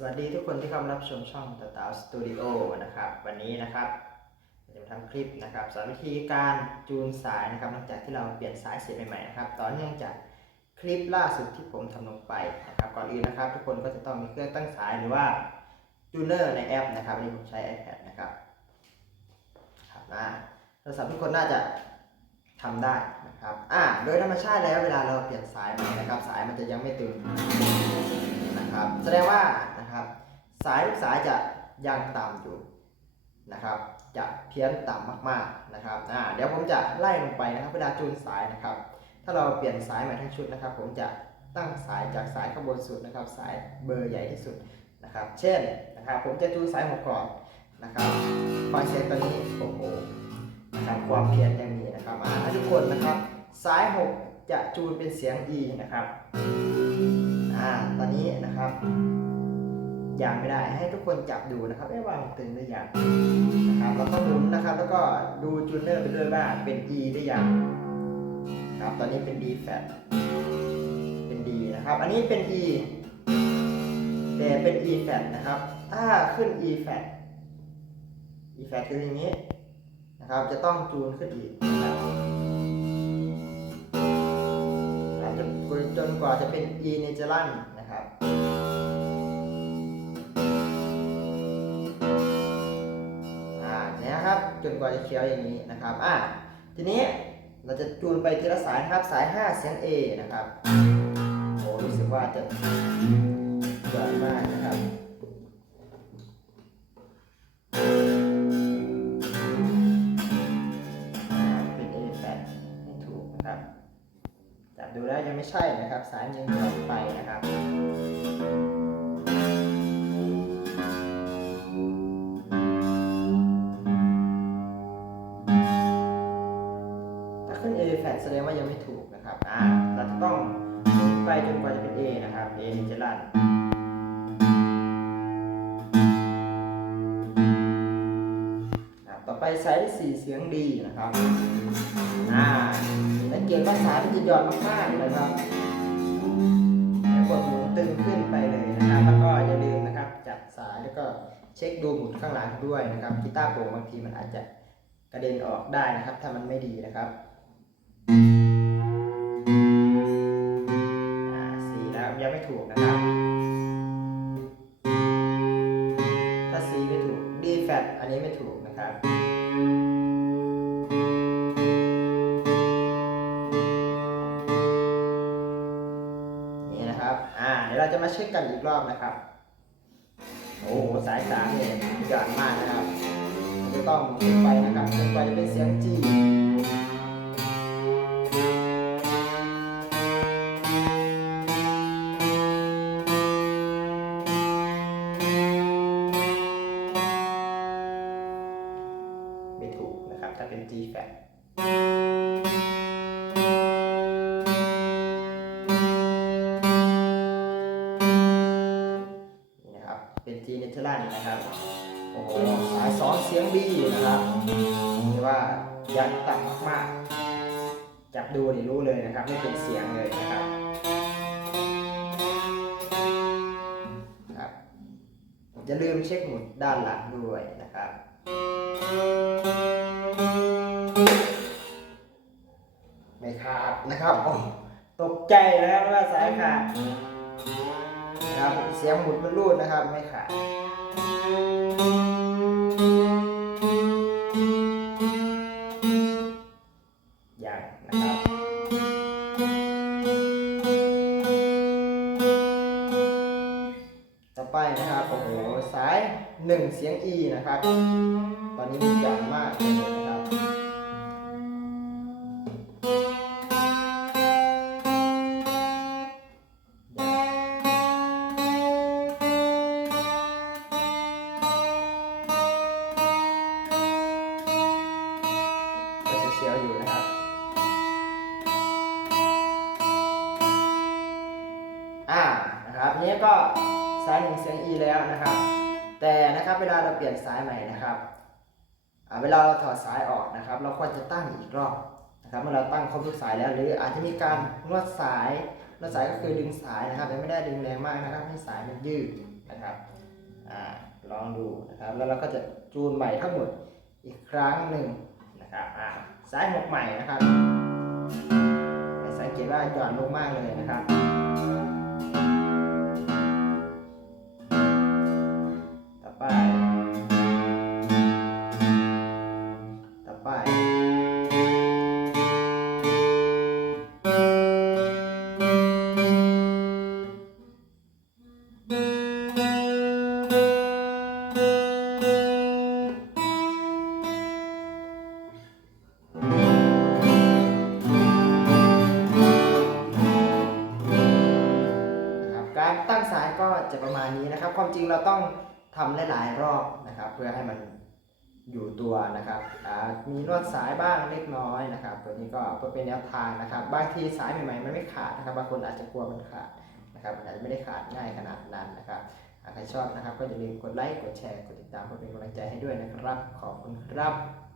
สวัสดีทุกคนที่เข้ามารับชมช่องตาตาสตูดิโอนะครับ วันนี้นะครับจะมาทำคลิปนะครับสอนวิธีการจูนสายนะครับหลังจากที่เราเปลี่ยนสายเสียใหม่ๆนะครับต่อเนื่องจากคลิปล่าสุดที่ผมทำลงไปนะครับก่อนอื่นนะครับ ทุกคนก็จะต้องมีเครื่องตั้งสายหรือว่าจูเนอร์ในแอปนะครับวันนี้ผมใช้ iPad นะครับครับนะโทรศัพท์ทุกคนน่าจะทำได้นะครับอ่าโดยธรรมชาติแล้วเวลาเราเปลี่ยนสายใหม่นะครับ สายมันจะยังไม่ตึงนะครับแสดงว่า นะครับ สายลูกสายจะยังต่ำอยู่นะครับ จะเพี้ยนต่ำมากๆนะครับอ่าเดี๋ยวผมจะไล่ลงไปนะครับเวลาจูนสายนะครับ ถ้าเราเปลี่ยนสายใหม่ทั้งชุดนะครับ ผมจะตั้งสายจากสายข้างบนสุดนะครับ สายเบอร์ใหญ่ที่สุดนะครับ เช่นนะครับ ผมจะจูนสายหัวก่อนนะครับฟังเสียงตัวนี้โอ้โหนะครับความเพี้ยนอย่างนี้นะครับอ่าทุกคนนะครับสาย 6 จะจูนเป็นเสียง E นะครับอ่าตอนนี้นะครับ ยังไม่ได้ ให้ทุกคนจับดูนะครับไม่ว่ามันตึงหรือยังนะครับแล้วก็หมุนนะครับ แล้วก็ดูจูเนอร์ไปด้วยว่าเป็น E หรือยังครับตอนนี้เป็น D flat เป็น D นะครับ อันนี้เป็น E แต่เป็น E flat นะครับ ถ้าขึ้น E flat E flat คืออย่างนี้นะครับ จะต้องจูนขึ้นอีกนะครับอาจจะจนกว่าจะเป็น e n a t u r a l กว่าจะเขียวอย่างนี้นะครับอ่าทีนี้เราจะจูนไปทีละสายนะครับสาย 5 เสียง A นะครับโอ้รู้สึกว่าจะยอดมากนะครับเป็น A แปดให้ถูกนะครับจับดูแล้วยังไม่ใช่นะครับ สายยังหย่อนไปนะครับ แสดงว่ายังไม่ถูกนะครับอ่าเราจะต้องไปจนกว่าจะเป็น A นะครับ A นี่จะลั่นครับต่อไปสายที่สี่เสียงดีนะครับอ่าสังเกตว่าสายมันจะหย่อนมากๆนะครับแล้วกดหมุนตึงขึ้นไปเลยนะครับ แล้วก็อย่าลืมนะครับจับสายแล้วก็เช็คดูหมุนข้างหลังด้วยนะครับกีตาร์โปร่งบางทีมันอาจจะกระเด็นออกได้นะครับ ถ้ามันไม่ดีนะครับอ่า สีแล้วยังไม่ถูกนะครับ ถ้าสีไม่ถูก D flat อันนี้ไม่ถูกนะครับนี่นะครับ อ่าเดี๋ยวเราจะมาเช็คกันอีกรอบนะครับ โอ้โหสายสามเนี่ยหย่อนมากนะครับจะต้องขึ้นไปนะครับจนกว่าจะเป็นเสียงจีายสองเสียง B นะครับเรียกว่ายันต่ำมากๆ จับดูนี่รู้เลยนะครับ ไม่เป็นเสียงเลยนะครับครับอย่าลืมเช็คหมุดด้านหลังด้วยนะครับไม่ขาดนะครับโอ้ตกใจนะครับว่าสายขาดนะครับเสียงหมุดมันรูดนะครับ ไม่ขาด 1 เสียง E นะครับ ตอนนี้มันจังมากเลยนะครับเสียวอยู่นะครับอ่านะครับนี้ก็สายหนึ่งเสียง E แล้วนะครับ แต่นะครับเวลาเราเปลี่ยนสายใหม่นะครับเวลาเราถอดสายออกนะครับ เราควรจะตั้งอีกรอบนะครับเมื่อเราตั้งครบทุกสายแล้ว หรืออาจจะมีการนวดสายนวดสายก็คือดึงสายนะครับแต่ไม่ได้ดึงแรงมากนะครับให้สายมันยืดนะครับอลองดูนะครับแล้วเราก็จะจูนใหม่ทั้งหมดอีกครั้งหนึ่งนะครับสายหกใหม่นะครับสังเกตว่าหย่อนลงมากเลยนะครับ การตั้งสายก็จะประมาณนี้นะครับ ความจริงเราต้องทำหลายๆรอบนะครับ เพื่อให้มันอยู่ตัวนะครับมีนวดสายบ้างเล็กน้อยนะครับ ตัวนี้ก็เพื่อเป็นแนวทางนะครับ บางทีสายใหม่ๆมันไม่ขาดนะครับ บางคนอาจจะกลัวมันขาดนะครับ มันอาจจะไม่ได้ขาดง่ายขนาดนั้นนะครับใครชอบนะครับ ก็อย่าลืมกดไลค์ กดแชร์ กดติดตามเพื่อเป็นกำลังใจให้ด้วยนะครับ ขอบคุณครับ